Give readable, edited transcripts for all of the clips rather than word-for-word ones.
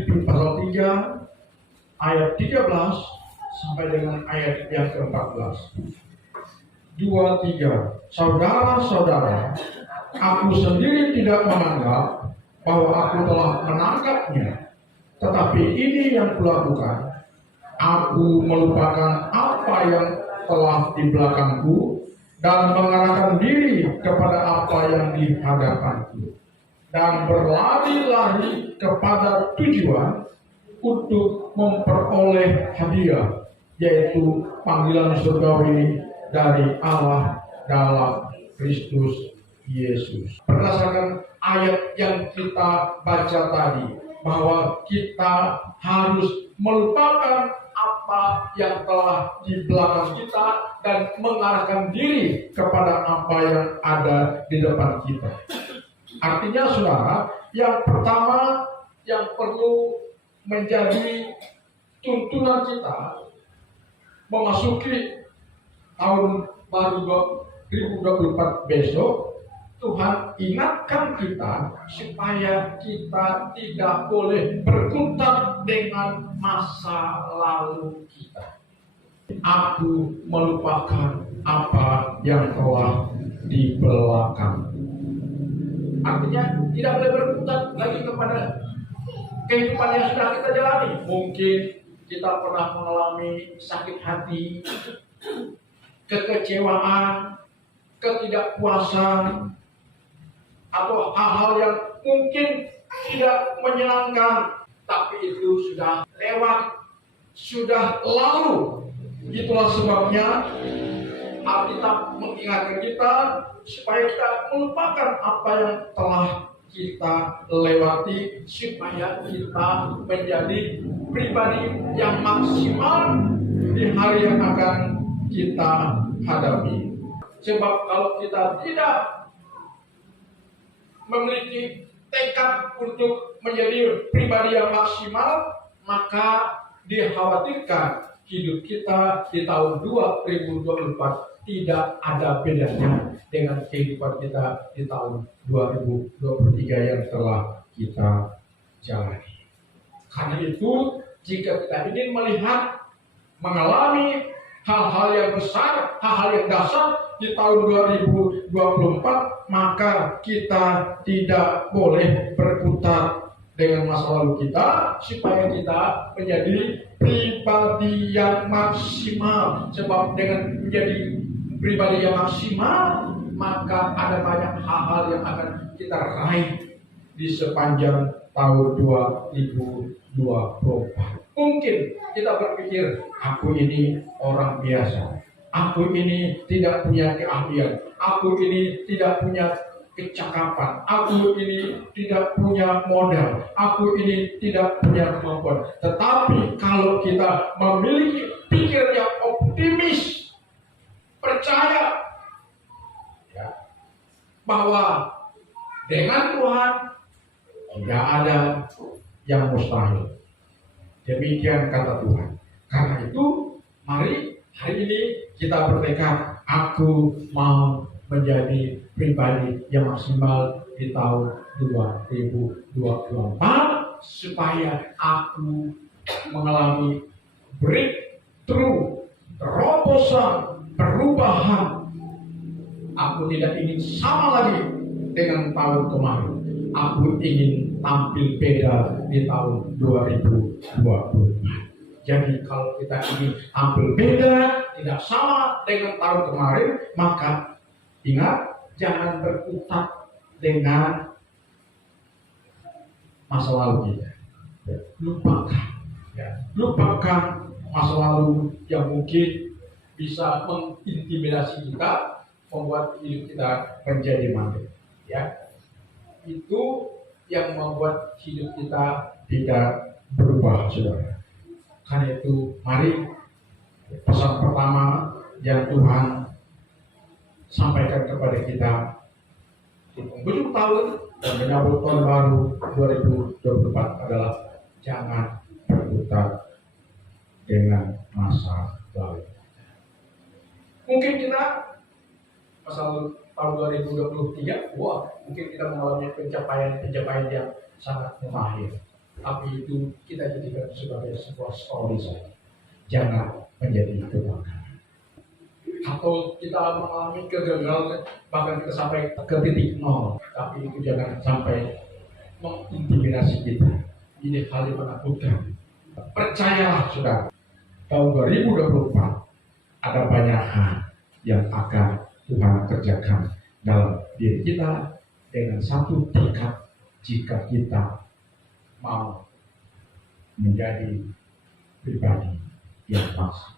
Filipi pasal 3 ayat 13 sampai dengan ayat yang ke-14. 2-3. Saudara-saudara, aku sendiri tidak menganggap bahwa aku telah menangkapnya, tetapi ini yang kulakukan. Aku melupakan apa yang telah di belakangku dan mengarahkan diri kepada apa yang di hadapanku, dan berlari-lari kepada tujuan untuk memperoleh hadiah, yaitu panggilan surgawi dari Allah dalam Kristus Yesus. Berdasarkan ayat yang kita baca tadi, bahwa kita harus melupakan apa yang telah di belakang kita dan mengarahkan diri kepada apa yang ada di depan kita. Artinya saudara, yang pertama yang perlu menjadi tuntunan kita memasuki tahun baru 2024 besok, Tuhan ingatkan kita supaya kita tidak boleh berkutat dengan masa lalu kita. Aku melupakan apa yang telah di belakang. Artinya tidak boleh berkutat lagi kepada kehidupan yang sudah kita jalani. Mungkin kita pernah mengalami sakit hati, kekecewaan, ketidakpuasan, atau hal-hal yang mungkin tidak menyenangkan, tapi itu sudah lewat, sudah lalu. Itulah sebabnya Alkitab mengingatkan kita supaya kita melupakan apa yang telah kita lewati, supaya kita menjadi pribadi yang maksimal di hari yang akan kita hadapi. Sebab kalau kita tidak memiliki tekad untuk menjadi pribadi yang maksimal, maka dikhawatirkan hidup kita di tahun 2024 tidak ada bedanya dengan kehidupan kita di tahun 2023 yang telah kita jalani. Karena itu, jika kita ingin melihat, mengalami hal-hal yang besar, hal-hal yang dasar di tahun 2024, maka kita tidak boleh berkutat dengan masa lalu kita, supaya kita menjadi pribadi yang maksimal. Sebab dengan menjadi pribadi yang maksimal, maka ada banyak hal-hal yang akan kita raih di sepanjang tahun 2024. Mungkin kita berpikir, aku ini orang biasa, aku ini tidak punya keahlian, aku ini tidak punya kecakapan, aku ini tidak punya modal, aku ini tidak punya kemampuan. Tetapi kalau kita memiliki pikir yang optimis, percaya ya, bahwa dengan Tuhan tidak ada yang mustahil. Demikian kata Tuhan. Karena itu, mari hari ini kita bertekad, aku mau menjadi pribadi yang maksimal di tahun 2024, supaya aku mengalami breakthrough, terobosan, perubahan. Aku tidak ingin sama lagi dengan tahun kemarin. Aku ingin tampil beda di tahun 2024. Jadi kalau kita ingin tampil beda, tidak sama dengan tahun kemarin, maka ingat, jangan berkutat dengan masa lalu kita. Lupakan masa lalu yang mungkin bisa mengintimidasi kita, membuat hidup kita menjadi mati. Ya, itu yang membuat hidup kita tidak berubah, saudara. Karena itu, mari pesan pertama yang Tuhan sampaikan kepada kita di penghujung tahun dan menyambut tahun baru 2024 adalah jangan berkutat dengan masa lalu. Mungkin kita pasal tahun 2023, mungkin kita mengalami pencapaian yang sangat mahir. tapi itu kita jadikan sebagai sebuah story saja. Jangan menjadi kebanggaan. Atau kita mengalami kegagalan, bahkan kita sampai ke titik nol, tapi itu jangan sampai mengintimidasi kita. Ini hal yang menakutkan. Percayalah saudara, tahun 2024 ada banyak hal yang akan Tuhan kerjakan dalam diri kita dengan satu tekad, jika kita mau menjadi pribadi yang palsu.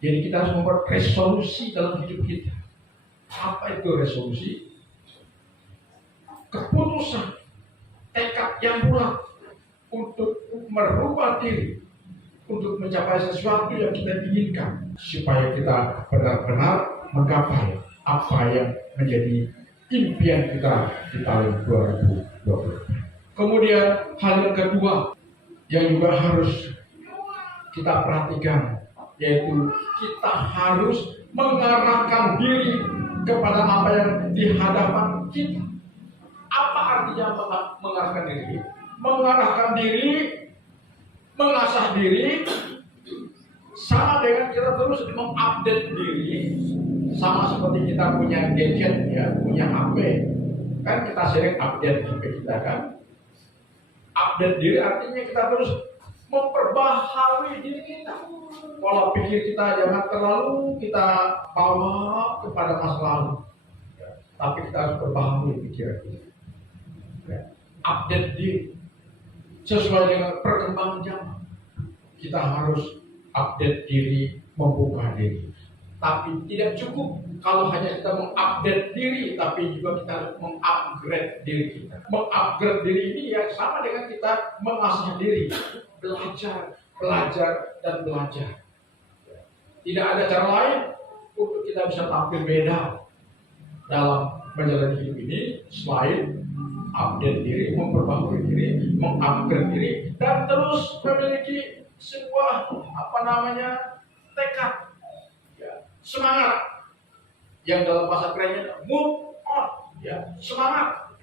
Jadi kita harus membuat resolusi dalam hidup kita. Apa itu resolusi? Keputusan, tekad yang bulat untuk merubah diri, untuk mencapai sesuatu yang kita inginkan, supaya kita benar-benar menggapai apa yang menjadi impian kita di tahun 2020. Kemudian hal yang kedua yang juga harus kita perhatikan, yaitu kita harus mengarahkan diri kepada apa yang di hadapan kita. Apa artinya mengarahkan diri? Mengarahkan diri, mengasah diri, sama dengan kita terus mengupdate diri, sama seperti kita punya gadget, ya, punya HP. Kan kita sering update HP kita kan. Update diri artinya kita terus memperbaharui diri kita. Pola pikir kita jangan terlalu kita bawa kepada masa lalu, tapi kita harus perbaharui pikiran kita. Update diri sesuai dengan perkembangan zaman. Kita harus update diri, membuka diri. Tapi tidak cukup kalau hanya kita mengupdate diri, tapi juga kita harus mengupgrade diri kita. Mengupgrade diri ini ya sama dengan kita mengasah diri, belajar dan belajar. Tidak ada cara lain untuk kita bisa tampil beda dalam menjalani hidup ini selain update diri, memperbaharui diri, mengupgrade diri, dan terus memiliki sebuah tekad, ya, semangat yang dalam bahasa kerennya move on, ya, semangat,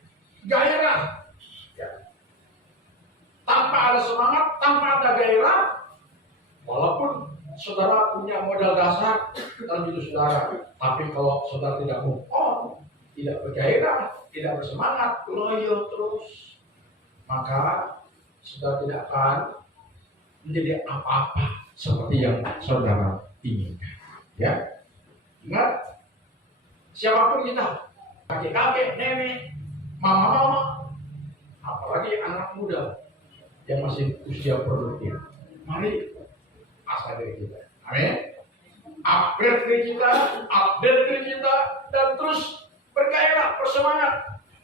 gairah, ya. Tanpa ada semangat, tanpa ada gairah, walaupun saudara punya modal dasar dalam hidup saudara, tapi kalau saudara tidak move on, tidak bergairah, tidak bersemangat, loyo terus, maka saudara tidak akan menjadi apa-apa seperti yang saudara inginkan. Ya, ingat, siapapun kita, kakek-kakek, nenek, mama-mama, apalagi anak muda yang masih usia produktif, mari asah diri kita. Amin. Upgrade diri kita, update diri kita, dan terus bergairah, bersemangat,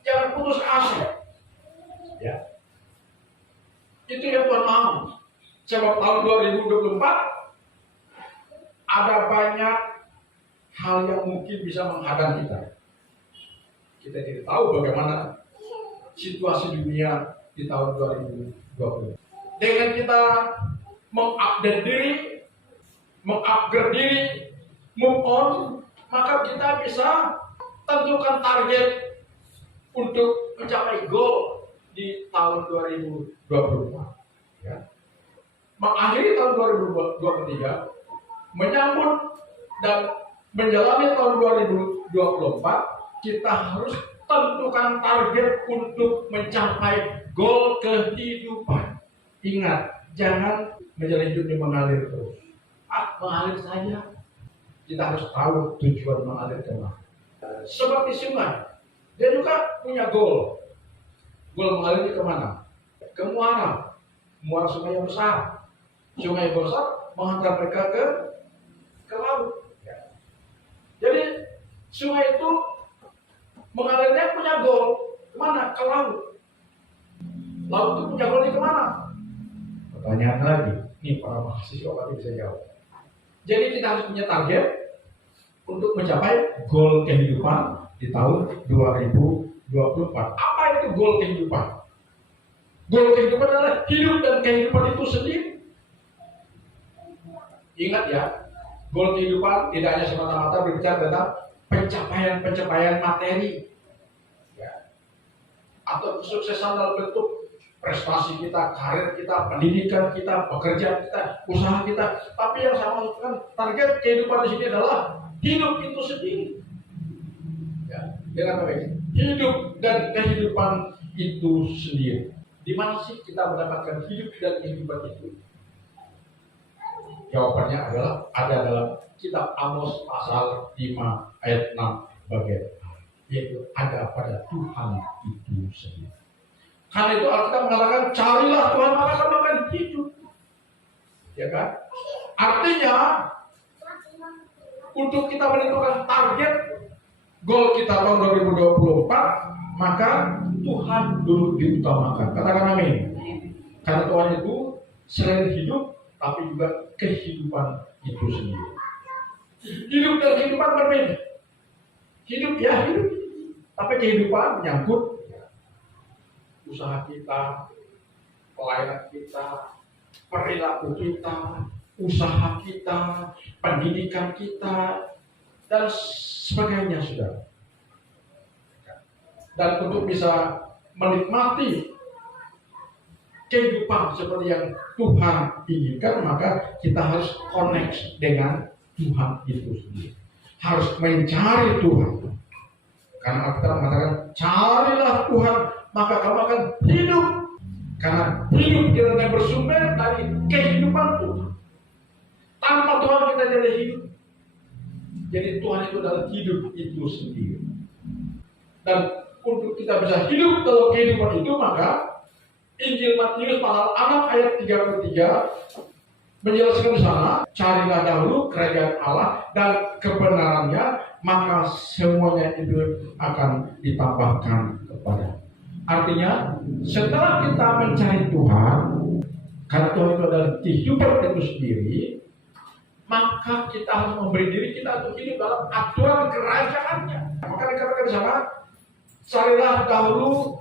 jangan putus asa. Ya, itu yang Tuhan mau. Sebab tahun 2024 ada banyak hal yang mungkin bisa menghadang kita. Kita tidak tahu bagaimana situasi dunia di tahun 2020. Dengan kita mengupdate diri, mengupgrade diri, move on, maka kita bisa tentukan target untuk mencapai goal di tahun 2024. Ya. Mengakhiri tahun 2023, menyambut dan menjalani tahun 2024, kita harus tentukan target untuk mencapai goal kehidupan. Ingat, jangan menjalani hidup yang mengalir terus. Mengalir saja. Kita harus tahu tujuan mengalir kemana. Seperti sungai, dia juga punya goal. Goal mengalirnya kemana? Ke muara. Muara sungai yang besar. Sungai besar menghantar mereka ke laut. Ya. Jadi sungai itu mengalirnya punya goal kemana? Ke laut. Laut itu punya goalnya kemana? Pertanyaan lagi, ini para mahasiswa pasti bisa jawab. Jadi kita harus punya target untuk mencapai goal kehidupan di tahun 2024. Apa itu goal kehidupan? Goal kehidupan adalah hidup dan kehidupan itu sendiri. Ingat ya, goal kehidupan tidak hanya semata-mata berbicara tentang pencapaian materi, ya, atau kesuksesan dalam bentuk prestasi kita, karir kita, pendidikan kita, pekerjaan kita, usaha kita. Tapi yang saya maksudkan target kehidupan di sini adalah hidup itu sendiri. Ya, dengan baik. Hidup dan kehidupan itu sendiri. Di mana sih kita mendapatkan hidup dan kehidupan itu? Jawabannya adalah ada dalam kitab Amos pasal 5 ayat 6 bagian A, yaitu ada pada Tuhan itu sendiri. Karena itu Alkitab mengatakan carilah Tuhan maka kamu akan hidup. Ya kan? Artinya untuk kita menentukan target goal kita tahun 2024, maka Tuhan dulu diutamakan. Katakan amin. Karena Tuhan itu selain hidup, tapi juga kehidupan itu sendiri. Hidup dan kehidupan berbeda. Hidup ya hidup, tapi kehidupan menyangkut usaha kita, pelayanan kita, perilaku kita, usaha kita, pendidikan kita, dan sebagainya, saudara. Dan untuk bisa menikmati kehidupan seperti yang Tuhan inginkan, maka kita harus connect dengan Tuhan itu sendiri. Harus mencari Tuhan. Karena kita mengatakan, carilah Tuhan, maka kamu akan hidup. Karena hidup kita bersumber dari kehidupan Tuhan. Tanpa Tuhan kita jadi hidup. Jadi Tuhan itu adalah hidup itu sendiri. Dan untuk kita bisa hidup dalam kehidupan itu, maka Injil Matius pasal 6 ayat 33 menjelaskan di sana, carilah dahulu kerajaan Allah dan kebenarannya, maka semuanya itu akan ditambahkan kepada. Artinya, setelah kita mencari Tuhan, karena Tuhan itu adalah kehidupan itu sendiri, maka kita harus memberi diri kita untuk hidup dalam aturan kerajaannya. Maka dikatakan di sana, carilah dahulu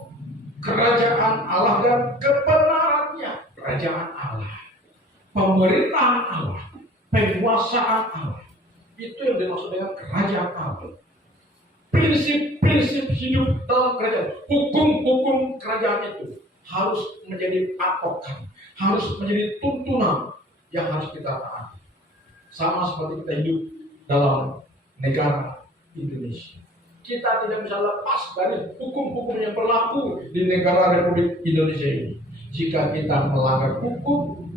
kerajaan Allah dan kebenarannya. Kerajaan Allah, pemerintahan Allah, penguasaan Allah, itu yang dimaksud dengan kerajaan Allah. Prinsip-prinsip hidup dalam kerajaan, hukum-hukum kerajaan itu harus menjadi patokan, harus menjadi tuntunan yang harus kita taati. Sama seperti kita hidup dalam negara Indonesia. Kita tidak bisa lepas dari hukum-hukum yang berlaku di negara Republik Indonesia ini. Jika kita melanggar hukum,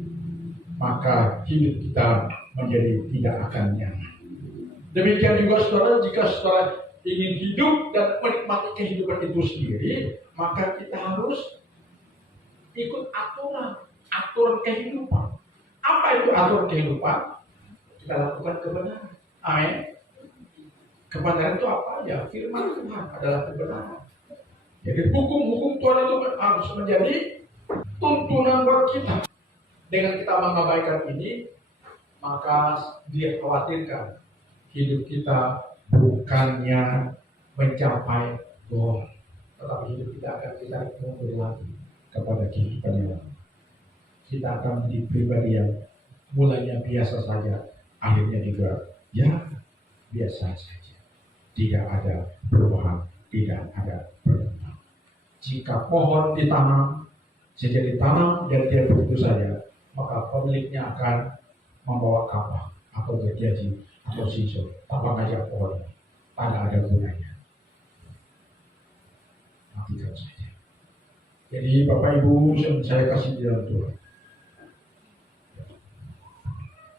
maka hidup kita menjadi tidak akan nyaman. Demikian juga saudara, jika saudara ingin hidup dan menikmati kehidupan itu sendiri, maka kita harus ikut aturan kehidupan. Apa itu aturan kehidupan? Kita lakukan kebenaran. Amin. Kebenaran itu apa? Ya, firman Tuhan adalah kebenaran. Jadi hukum-hukum Tuhan itu harus menjadi tuntunan buat kita. Dengan kita mengabaikan ini, maka dikhawatirkan hidup kita bukannya mencapai goal, tetapi hidup kita akan kita mundur lagi kepada kehidupan yang lain. Kita akan menjadi pribadi yang mulanya biasa saja, akhirnya juga ya biasa saja. Tidak ada perubahan, tidak ada perkembangan. Jika pohon ditanam, sejak ditanam dan dia begitu saja, maka pemiliknya akan membawa kapak atau gergaji atau sisir, tanpa ngajak pohon, tidak ada gunanya. Matikan saja. Jadi Bapak Ibu, saya kasih di dalam Tuhan.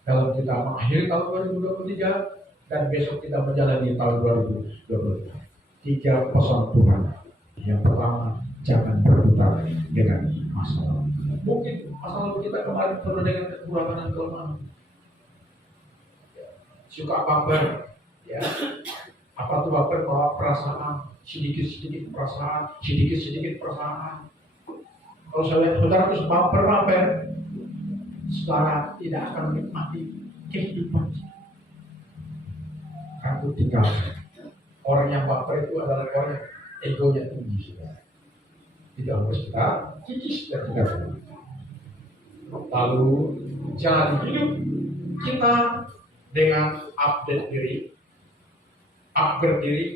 Dalam kita mengakhiri tahun 2023 dan besok kita menjalani tahun 2024. 3 pesan Tuhan. Yang pertama, jangan berputar dengan masalah. Mungkin masalah kita kemarin penuh dengan kekurangan dan kelemahan. Suka baper, ya. Apa tuh baper? Bawa perasaan, sedikit-sedikit perasaan. Kalau saya lihat saudara terus baper, saudara tidak akan menikmati kehidupan. Karena tinggal orang yang baper itu adalah orang yang egonya tinggi, saudara. Tidak harus kita kikis dan tidak. Lalu jalan hidup kita dengan upgrade diri,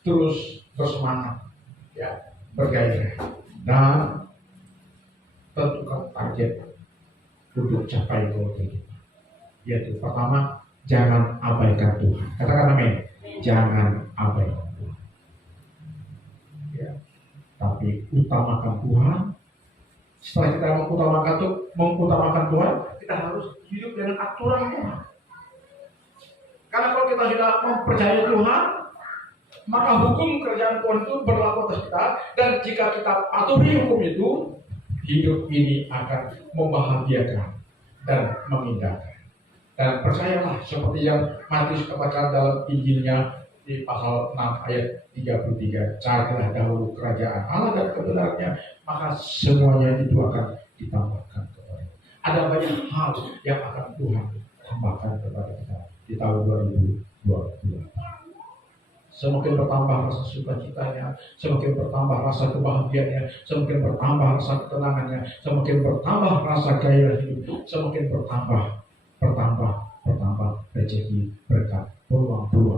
terus bersemangat, ya, bergairah, dan tentukan target untuk capai goal kita. Yaitu pertama, jangan abaikan Tuhan. Katakan amin. Jangan abaikan Tuhan. Ya. Tapi utamakan Tuhan. Setelah kita mengutamakan Tuhan, kita harus hidup dengan aturan Tuhan. Karena kalau kita sudah mempercayai Tuhan, maka hukum kerjaan Tuhan itu berlaku atas kita. Dan jika kita patuhi hukum itu, hidup ini akan membahagiakan dan mengindahkan. Dan percayalah seperti yang Matius katakan dalam Injilnya di pasal 6 ayat 33, carilah dahulu kerajaan Allah dan kebenarannya, maka semuanya itu akan ditambahkan kepada kita. Ada banyak hal yang akan Tuhan tambahkan kepada kita di tahun 2022. Semakin bertambah rasa sukacitanya, semakin bertambah rasa kebahagiaannya, semakin bertambah rasa ketenangannya, semakin bertambah rasa gairah hidup, semakin bertambah rezeki, berkat, peluang-peluang